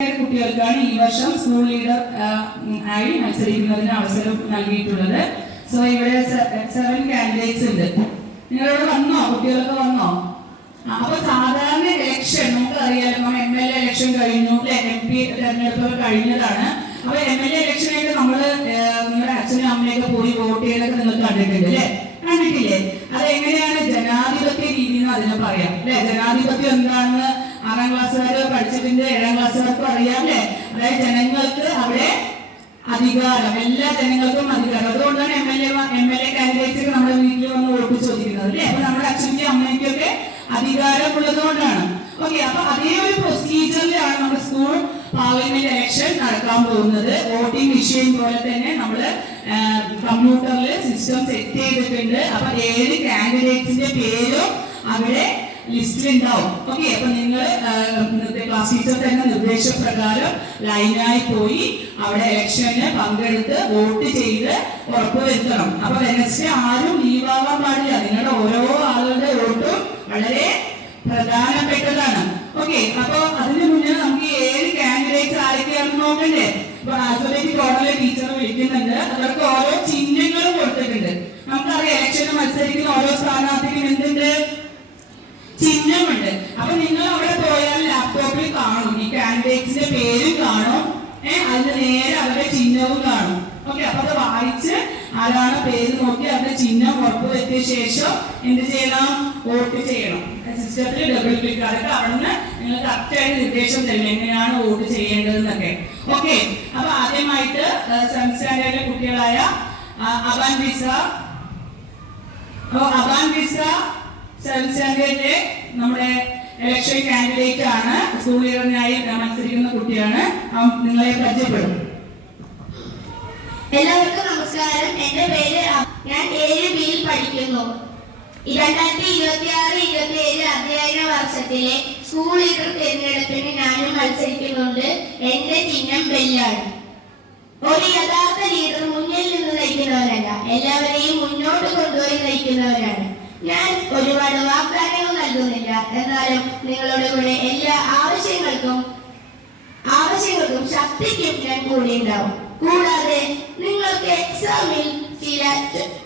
കുട്ടികൾക്കാണ് ഈ വർഷം സ്കൂൾ ലീഡർ ആയി മത്സരിക്കുന്നതിന് അവസരം നൽകിയിട്ടുള്ളത്. സോ ഇവിടെ 7 കാൻഡിഡേറ്റ്സ് ഉണ്ട്. നിങ്ങളോട് വന്നോ? കുട്ടികളൊക്കെ വന്നോ? അപ്പൊ സാധാരണ ഇലക്ഷൻ നമുക്ക് അറിയാലോ, MLA ഇലക്ഷൻ കഴിഞ്ഞു, MP തെരഞ്ഞെടുപ്പൊക്കെ കഴിഞ്ഞതാണ്. അപ്പൊ MLA ഇലക്ഷനായിട്ട് നമ്മള് നിങ്ങളുടെ അച്ഛനും അമ്മയൊക്കെ പോയി വോട്ട് ചെയ്യാനൊക്കെ നിങ്ങൾ കണ്ടിട്ടുണ്ട് അല്ലെ? കണ്ടിട്ടില്ലേ? അത് എങ്ങനെയാണ് ജനാധിപത്യ രീതി എന്ന് അതിനെ പറയാം അല്ലെ? ജനാധിപത്യം എന്താണെന്ന് 6ാം ക്ലാസ്സുകാർ പഠിച്ചിട്ടുണ്ട്, 7ാം ക്ലാസ്സുകാർക്കും അറിയാം അല്ലെ? അതായത് ജനങ്ങൾക്ക് അവിടെ അധികാരം, എല്ലാ ജനങ്ങൾക്കും അധികാരം. അതുകൊണ്ടാണ് MLA കാൻഡിഡേറ്റ്സ് നമ്മുടെ വീട്ടിൽ വന്ന് വോട്ട് ചോദിക്കുന്നത് അല്ലെ? അപ്പൊ നമ്മുടെ അച്ഛനും അമ്മയ്ക്കും ഒക്കെ അധികാരം ഉള്ളത് കൊണ്ടാണ്. ഓക്കെ, അപ്പൊ അതേ ഒരു പ്രൊസീജിയറിലാണ് നമ്മുടെ സ്കൂൾ പാർലമെന്റ് ഇലക്ഷൻ നടക്കാൻ പോകുന്നത്. വോട്ടിംഗ് മെഷീൻ പോലെ തന്നെ നമ്മള് കമ്പ്യൂട്ടറിൽ സിസ്റ്റം സെറ്റ് ചെയ്തിട്ടുണ്ട്. അപ്പൊ 7 കാൻഡിഡേറ്റ്സിന്റെ പേരും അവിടെ ലിസ്റ്റിലുണ്ടാവും. ഓക്കെ, അപ്പൊ നിങ്ങൾ ക്ലാസ് ടീച്ചർ തന്നെ നിർദ്ദേശപ്രകാരം ലൈനായി പോയി അവിടെ ഇലക്ഷന് പങ്കെടുത്ത് വോട്ട് ചെയ്ത് ഉറപ്പുവരുത്തണം. അപ്പൊ വെനസ്ഡേ ആരും ലീവാകാൻ പാടില്ല. നിങ്ങളുടെ ഓരോ ആളുകളുടെ വോട്ടും വളരെ പ്രധാനപ്പെട്ടതാണ്. ഓക്കെ, അപ്പൊ അതിന് മുന്നേ നമുക്ക് 7 കാൻഡിഡേറ്റ്സ് ആരൊക്കെയാണെന്ന് നോക്കണ്ടേ? അപ്പൊ ആൽഫബറ്റിക് ഓർഡറിലെ ടീച്ചർ വിളിക്കുന്നുണ്ട്. അവർക്ക് ഓരോ ചിഹ്നങ്ങളും കൊടുത്തിട്ടുണ്ട്. നമുക്കറിയാം ഇലക്ഷന് മത്സരിക്കുന്ന ഓരോ സ്ഥാനാർത്ഥിക്കും എന്തുണ്ട്? ചിഹ്നമുണ്ട്. അപ്പൊ നിങ്ങൾ അവിടെ പോയാൽ ലാപ്ടോപ്പിൽ കാണും, ഈ കാൻഡിഡേറ്റ്സിന്റെ പേരും കാണും, അതിന് നേരെ അവരുടെ ചിഹ്നവും കാണും. ഓക്കെ, അപ്പൊ അത് വായിച്ച് ആരാണ് പേര് നോക്കി അവരുടെ ചിഹ്നം ഉറപ്പുവരുത്തിയ ശേഷം എന്ത് ചെയ്യണം? വോട്ട് ചെയ്യണം. സിസ്റ്റത്തിൽ ഡബിൾ ക്ലിക്ക് അതൊക്കെ അവിടുന്ന് നിങ്ങൾ കറക്റ്റായിട്ട് നിർദ്ദേശം തരും എങ്ങനെയാണ് വോട്ട് ചെയ്യേണ്ടതെന്നൊക്കെ. ഓക്കെ, അപ്പൊ ആദ്യമായിട്ട് 7th സ്റ്റാൻഡേർഡിലെ കുട്ടികളായ അബാൻ വിസ 7th സ്റ്റാൻഡേർഡിലെ നമ്മുടെ ഇലക്ഷൻ കാൻഡിഡേറ്റ് ആണ്. സ്കൂൾ ലീഡറിനായി മത്സരിക്കുന്ന കുട്ടിയാണ്. നിങ്ങളെ പരിചയപ്പെടും. എല്ലാവർക്കും നമസ്കാരം. എന്റെ പേര് ഞാൻ 7Bയിൽ പഠിക്കുന്നു. 2026-27 അധ്യയന വർഷത്തിലെ സ്കൂൾ ലീഡർ തിരഞ്ഞെടുപ്പിന് ഞാനും മത്സരിക്കുന്നുണ്ട്. എന്റെ ചിഹ്നം ബെല്ലാണ്. ഒരു യഥാർത്ഥ ലീഡർ മുന്നിൽ നിന്ന് നയിക്കുന്നവരല്ല, എല്ലാവരെയും മുന്നോട്ട് കൊണ്ടുപോയി നയിക്കുന്നവരാണ്. ഞാൻ ഒരുപാട് വാഗ്ദാനങ്ങൾ നൽകുന്നില്ല, എന്നാലും നിങ്ങളുടെ കൂടെ എല്ലാ ആവശ്യങ്ങൾക്കും ശക്തിക്കും ഞാൻ കൂടെ ഉണ്ടാവും. കൂടാതെ നിങ്ങൾക്ക് എക്സാമിൽ ചില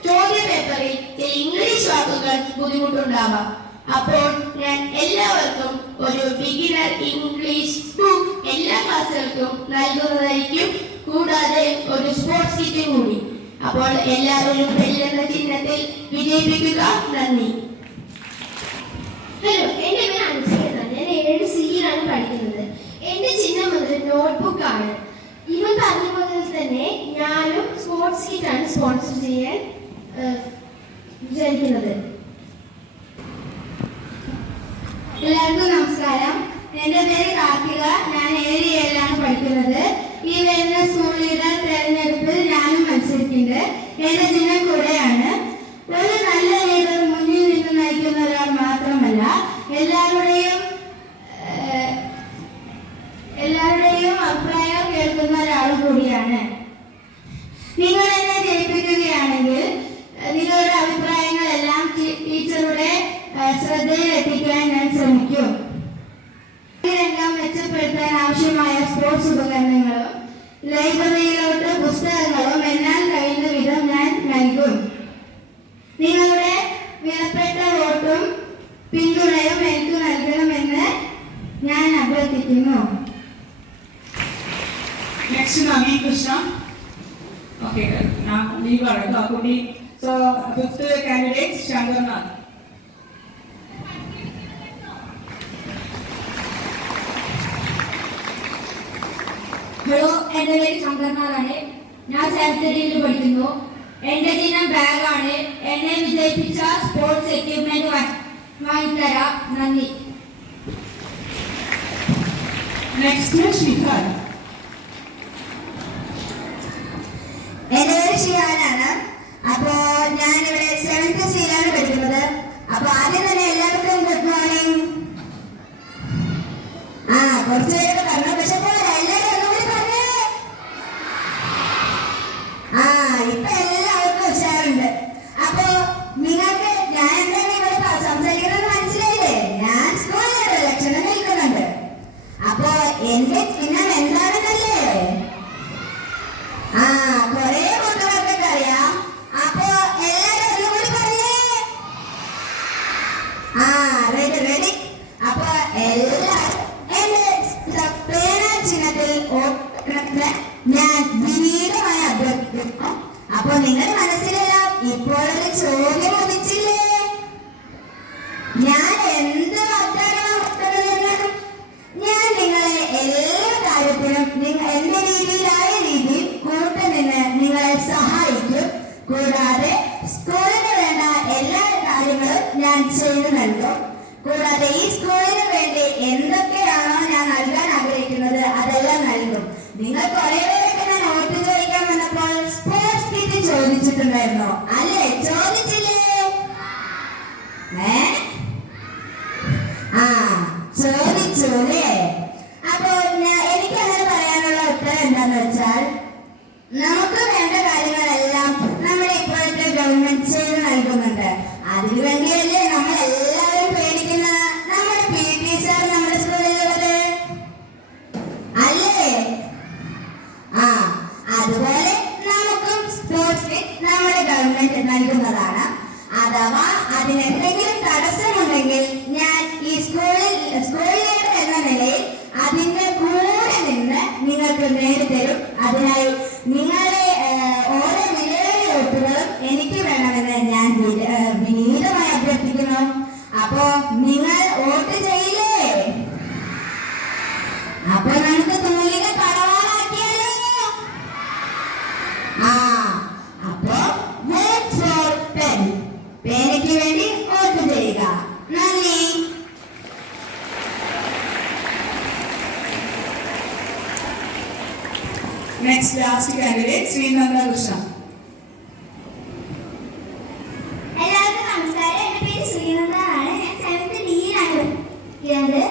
ചോദ്യ പേപ്പറിൽ ചില ഇംഗ്ലീഷ് വാക്കുകൾ ബുദ്ധിമുട്ടുണ്ടാവാം. അപ്പോൾ ഞാൻ എല്ലാവർക്കും ഒരു ബിഗിനർ ഇംഗ്ലീഷ് ബുക്ക് എല്ലാ ക്ലാസ്സുകൾക്കും നൽകുന്നതായിരിക്കും. കൂടാതെ ഒരു സ്പോർട്സ് കിറ്റ് കൂടി. അപ്പോൾ എല്ലാവരും വെല്ലെന്ന ചിഹ്നത്തിൽ വിജയിപ്പിക്കുക. നന്ദി. ഹലോ, എന്റെ പേര് അനുസരിക്കുന്ന. ഞാൻ 7Cയിലാണ് പഠിക്കുന്നത്. എന്റെ ചിഹ്നം വന്നത് നോട്ട്ബുക്ക് ആണ്. ഇവൻ പറഞ്ഞ പോലെ തന്നെ ഞാനും സ്പോർട്സ് കിറ്റാണ് സ്പോൺസർ ചെയ്യാൻ വിചാരിക്കുന്നത്. എല്ലാവർക്കും നമസ്കാരം. എന്റെ പേര് കാർത്തിക. ഞാൻ 7Aയിലാണ് പഠിക്കുന്നത്. ഈ വരുന്ന സ്കൂൾ ലീഡർ തെരഞ്ഞെടുപ്പിൽ ഞാനും മത്സരിക്കുന്നുണ്ട്. എന്റെ ചിഹ്നം കൂടെയാണ്. ഒരു നല്ല ലീഡർ മുന്നിൽ നിന്ന് നയിക്കുന്ന ഒരാൾ മാത്രമല്ല, എല്ലാവരുടെയും അഭിപ്രായം കേൾക്കുന്ന ഒരാളും കൂടിയാണ്. നിങ്ങൾ എന്നെ ജയിപ്പിക്കുകയാണെങ്കിൽ നിങ്ങളുടെ അഭിപ്രായങ്ങളെല്ലാം ടീച്ചറുടെ ശ്രദ്ധയിൽ എത്തിക്കാൻ ഞാൻ ശ്രമിക്കും. രംഗം മെച്ചപ്പെടുത്താൻ ആവശ്യമായ സ്പോർട്സ് ഉപകരണങ്ങളും ലൈബ്രറിയിലോട്ട് പുസ്തകങ്ങളും എന്നാൽ കഴിയുന്ന വിധം ഞാൻ നൽകും. നിങ്ങളുടെ വിലപ്പെട്ട വോട്ടും പിന്തുണയും എനിക്ക് നൽകണമെന്ന് ഞാൻ അഭ്യർത്ഥിക്കുന്നു. Next Naveen Krishna. Okay, leave ആണ് കേട്ടോ കുട്ടി. So 5th candidate ശങ്കർനാഥ്. ഹലോ, എൻ്റെ പേര് ശങ്കർനാഥാണ്. ഞാൻ 7th പഠിക്കുന്നു. എൻ്റെ ചിഹ്നം ബാഗാണ്. എന്നെ വിജയിപ്പിച്ച സ്പോർട്സ് എക്യുപ്മെന്റ് വാങ്ങിത്തരാം. നന്ദി. നെക്സ്റ്റ് ശിഖർ. എന്റെ പേര് ഷിഹാനാണ്. അപ്പോ ഞാനിവിടെ 7th Cയിലാണ് പഠിക്കുന്നത്. അപ്പൊ ആദ്യം തന്നെ എല്ലാവർക്കും ഗുഡ് മോർണിംഗ്. കുറച്ച് പേരൊക്കെ പറഞ്ഞു, പക്ഷെ എല്ലാവരും ഒന്നുകൂടി പറഞ്ഞേ. ഇപ്പൊ എല്ലാവർക്കും ഉഷാറുണ്ട്. അപ്പൊ നിങ്ങൾക്ക് ഞാൻ എന്താണ് ഇവിടെ സംസാരിക്കുന്നത് മനസ്സിലായില്ലേ? ഞാൻ സ്കൂളിൽ ലക്ഷണം നിൽക്കുന്നുണ്ട്. അപ്പൊ എന്റെ ചിഹ്നം എന്താണെന്നല്ലേ? ആ, കൊറേ കൂട്ടുകാർക്കൊക്കെ അറിയാം. അപ്പോ എല്ലാരും ഒന്നുകൂടി പറഞ്ഞേ. ആ, റെഡി. അപ്പൊ എല്ലാരും എന്റെ പേന ചിഹ്നത്തിൽ ഓട്ടത്തിന് ഞാൻ വിനീതമായി അഭ്യർത്ഥിക്കുന്നു. അപ്പൊ നിങ്ങളുടെ മനസ്സിലെല്ലാം ഇപ്പോഴൊരു ചോദ്യം ഉദിച്ചില്ലേ? ഞാൻ എന്ത് വാഗ്ദാനമാണ്? ഞാൻ നിങ്ങളെ എല്ലാ കാര്യത്തിലും എന്റെ രീതിയിൽ കൂട്ടുനിന്ന് നിങ്ങളെ സഹായിക്കും. കൂടാതെ സ്കൂളിന് വേണ്ട എല്ലാ കാര്യങ്ങളും ഞാൻ ചെയ്തു നൽകും. കൂടാതെ ഈ സ്കൂളിന് വേണ്ടി എന്തൊക്കെയാണോ ഞാൻ നൽകാൻ ആഗ്രഹിക്കുന്നത് അതെല്ലാം നൽകും. നിങ്ങൾ കുറെ പേരൊക്കെ ഞാൻ നോട്ട് ചോദിക്കാൻ വന്നപ്പോൾ സ്പോർട്സ് കിറ്റ് ചോദിച്ചിട്ടുണ്ടായിരുന്നോ? അല്ലേ? ചോദിച്ചില്ലേ? ആ, ചോദിച്ചു അല്ലേ? അപ്പോ എനിക്ക് അങ്ങനെ പറയാനുള്ള ഉത്തരം എന്താന്ന് വെച്ചാൽ, നമുക്ക് വേണ്ട കാര്യങ്ങളെല്ലാം നമ്മുടെ ഇപ്പോഴത്തെ ഗവൺമെന്റ് ചെയ്ത് നൽകുന്നുണ്ട്. അതിനുവേണ്ടിയല്ലേ നമ്മൾ എല്ലാവരും പേടിക്കുന്ന നമ്മുടെ PT സാർ നമ്മുടെ സ്കൂളിലുള്ളത് അല്ലേ? ആ, അതുപോലെ നമുക്കും സ്പോർട്സ് കിറ്റ് നമ്മുടെ ഗവൺമെന്റ് നൽകുന്നതാണ്. അഥവാ അതിനെന്തെങ്കിലും തടസ്സമുണ്ടെങ്കിൽ ഞാൻ ഈ സ്കൂളിലേക്ക് എന്ന നിലയിൽ അതിന്റെ കൂടെ നിന്ന് നിങ്ങൾക്ക് നേടിത്തരും. അതിനായി നിങ്ങളുടെ ഓരോ നിലവിലെ വോട്ടുകളും എനിക്ക് വേണമെന്ന് ഞാൻ വിനീതമായി അഭ്യർത്ഥിക്കുന്നു. അപ്പോ നിങ്ങൾ വോട്ട് ചെയ്യില്ലേ? അപ്പൊ നമുക്ക് തൂലിക പടവാളാക്കിയാലോ? ആ, അപ്പോ വോട്ട് ഫോർ പെൻ, പേനയ്ക്ക് വേണ്ടി വോട്ട് ചെയ്യുക. നന്ദി. Next last candidate Sreenanda Krishna. എല്ലാവർക്കും നമസ്കാരം. എൻ്റെ പേര് ശ്രീനന്ദ ആണ്. ഞാൻ 7th D യിലാണ് പഠിക്കുന്നത്.